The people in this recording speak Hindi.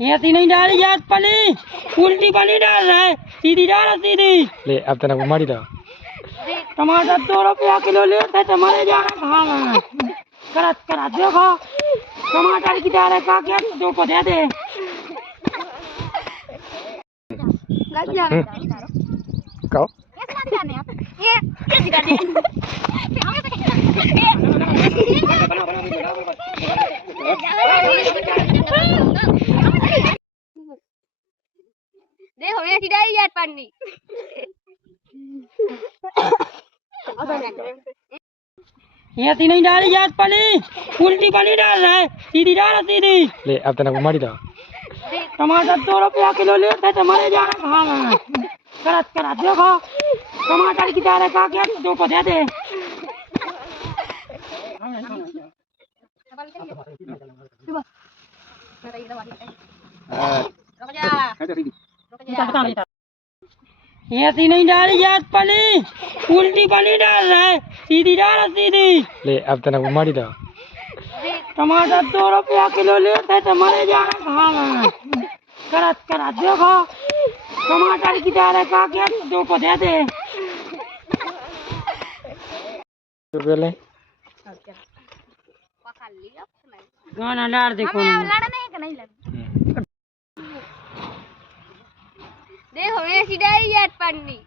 ऐसी नहीं डाली याद पानी, उल्टी पानी डाल रहा है, सीधी डाल सीधी। ले अब तना मारी दा टमाटर 2 रुपया किलो लेते टमाटर जा रहा है करत करा देखो टमाटर की डाले का क्या 2 को दे दे। कहो देखो ये डाली याद पानी ऐसी नहीं डाली याद पानी, उल्टी पानी डाल रहा है, सीधी डाल सीधी। ले अब तना मारी दा टमाटर 2 रुपया किलो लेते टमाटर जा रहा है करत करा देखो टमाटर की डाले का क्या 2 को दे दे। ऐसी नहीं डाली याद पानी, उल्टी पानी डाल रहा है, सीधी डाल सीधी। ले अब तना मारी दा टमाटर 2 रुपया किलो लेते टमाटर जा रहा है करत करा देखो टमाटर की डाले का क्या 2 को दे दे। ले गाना डाल देखो देखो ये डाली याद पानी